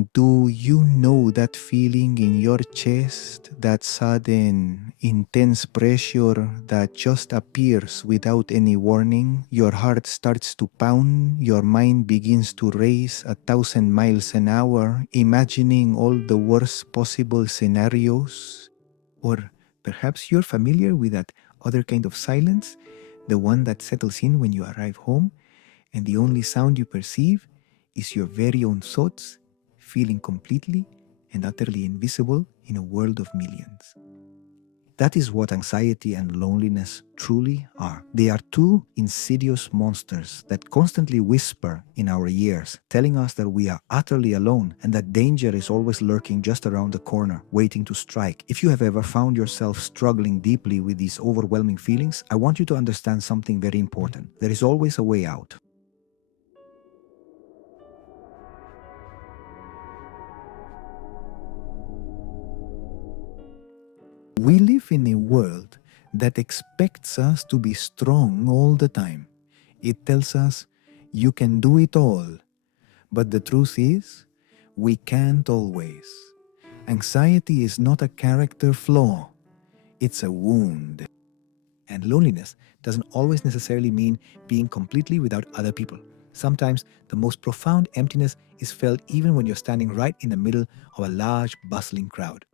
Do you know that feeling in your chest, that sudden, intense pressure that just appears without any warning? Your heart starts to pound, your mind begins to race 1,000 miles an hour, imagining all the worst possible scenarios. Or perhaps you're familiar with that other kind of silence, the one that settles in when you arrive home, and the only sound you perceive is your very own thoughts, feeling completely and utterly invisible in a world of millions. That is what anxiety and loneliness truly are. They are two insidious monsters that constantly whisper in our ears, telling us that we are utterly alone and that danger is always lurking just around the corner, waiting to strike. If you have ever found yourself struggling deeply with these overwhelming feelings, I want you to understand something very important. There is always a way out. We live in a world that expects us to be strong all the time. It tells us, you can do it all. But the truth is, we can't always. Anxiety is not a character flaw, it's a wound. And loneliness doesn't always necessarily mean being completely without other people. Sometimes the most profound emptiness is felt even when you're standing right in the middle of a large, bustling crowd.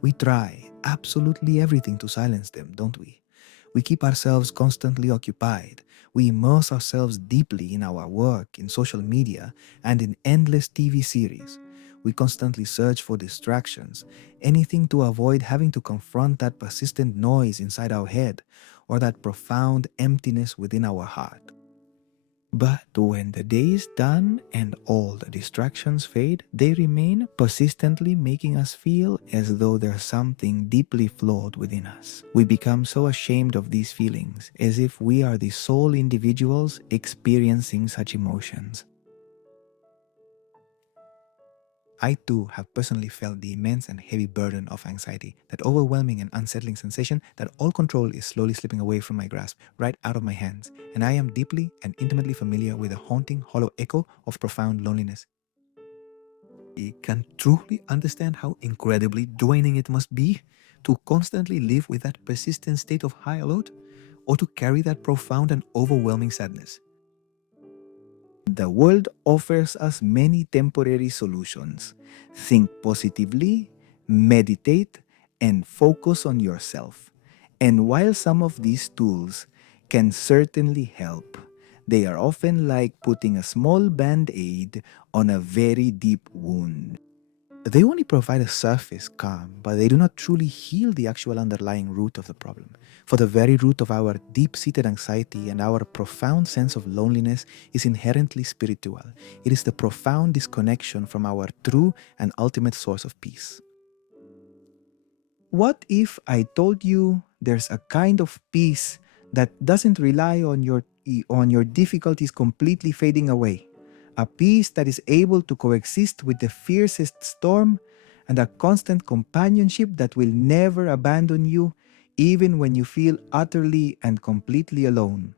We try absolutely everything to silence them, don't we? We keep ourselves constantly occupied. We immerse ourselves deeply in our work, in social media, and in endless TV series. We constantly search for distractions, anything to avoid having to confront that persistent noise inside our head or that profound emptiness within our heart. But when the day is done and all the distractions fade, they remain persistently making us feel as though there's something deeply flawed within us. We become so ashamed of these feelings, as if we are the sole individuals experiencing such emotions. I too have personally felt the immense and heavy burden of anxiety, that overwhelming and unsettling sensation that all control is slowly slipping away from my grasp, right out of my hands, and I am deeply and intimately familiar with the haunting, hollow echo of profound loneliness. I can truly understand how incredibly draining it must be to constantly live with that persistent state of high alert, or to carry that profound and overwhelming sadness. The world offers us many temporary solutions. Think positively, meditate, and focus on yourself. And while some of these tools can certainly help, they are often like putting a small band-aid on a very deep wound. They only provide a surface calm, but they do not truly heal the actual underlying root of the problem. For the very root of our deep-seated anxiety and our profound sense of loneliness is inherently spiritual. It is the profound disconnection from our true and ultimate source of peace. What if I told you there's a kind of peace that doesn't rely on your difficulties completely fading away? A peace that is able to coexist with the fiercest storm, and a constant companionship that will never abandon you even when you feel utterly and completely alone.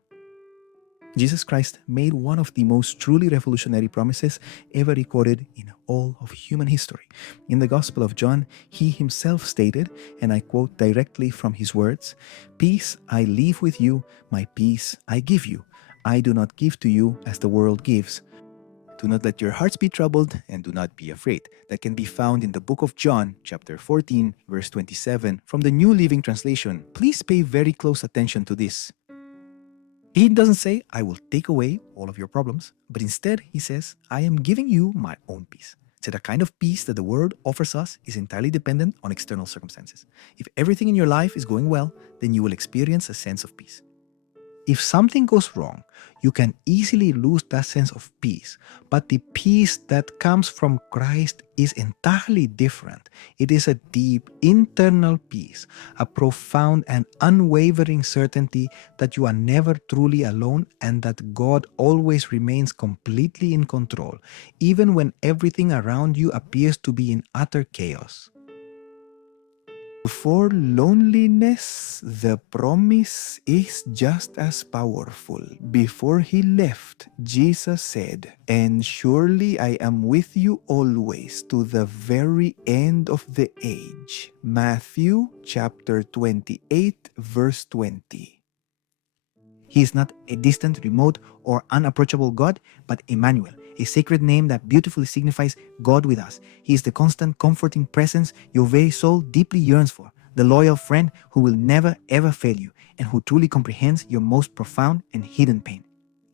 Jesus Christ made one of the most truly revolutionary promises ever recorded in all of human history. In the Gospel of John, he himself stated, and I quote directly from his words, "Peace I leave with you, my peace I give you. I do not give to you as the world gives. Do not let your hearts be troubled, and do not be afraid." That can be found in the book of John, chapter 14, verse 27, from the New Living Translation. Please pay very close attention to this. He doesn't say, "I will take away all of your problems," but instead he says, "I am giving you my own peace." So the kind of peace that the world offers us is entirely dependent on external circumstances. If everything in your life is going well, then you will experience a sense of peace. If something goes wrong, you can easily lose that sense of peace. But the peace that comes from Christ is entirely different. It is a deep internal peace, a profound and unwavering certainty that you are never truly alone and that God always remains completely in control, even when everything around you appears to be in utter chaos. For loneliness, the promise is just as powerful. Before he left, Jesus said, "And surely I am with you always to the very end of the age." Matthew chapter 28, verse 20. He is not a distant, remote, or unapproachable God, but Emmanuel, a sacred name that beautifully signifies God with us. He is the constant, comforting presence your very soul deeply yearns for, the loyal friend who will never ever fail you, and who truly comprehends your most profound and hidden pain.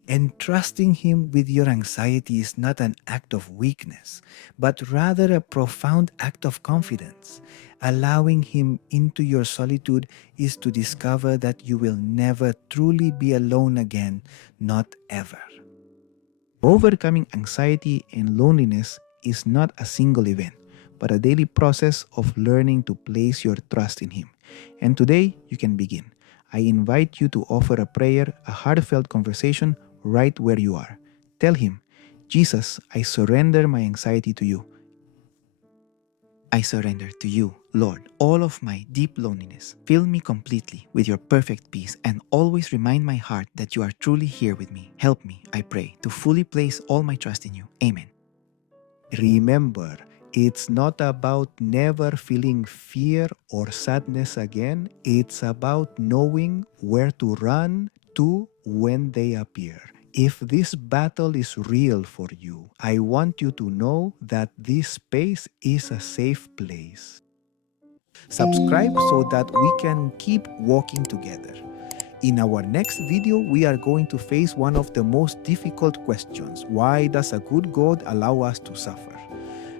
Entrusting Him with your anxiety is not an act of weakness, but rather a profound act of confidence. Allowing Him into your solitude is to discover that you will never truly be alone again, not ever. Overcoming anxiety and loneliness is not a single event, but a daily process of learning to place your trust in Him. And today you can begin. I invite you to offer a prayer, a heartfelt conversation right where you are. Tell Him, "Jesus, I surrender my anxiety to you. I surrender to you, Lord, all of my deep loneliness. Fill me completely with your perfect peace and always remind my heart that you are truly here with me. Help me, I pray, to fully place all my trust in you. Amen." Remember, it's not about never feeling fear or sadness again. It's about knowing where to run to when they appear. If this battle is real for you, I want you to know that this space is a safe place. Subscribe so that we can keep walking together. In our next video, we are going to face one of the most difficult questions. Why does a good God allow us to suffer?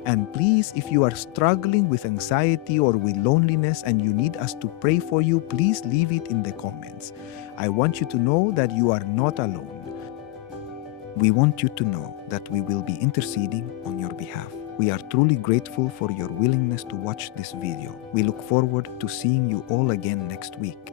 And please, if you are struggling with anxiety or with loneliness and you need us to pray for you, please leave it in the comments. I want you to know that you are not alone. We want you to know that we will be interceding on your behalf. We are truly grateful for your willingness to watch this video. We look forward to seeing you all again next week.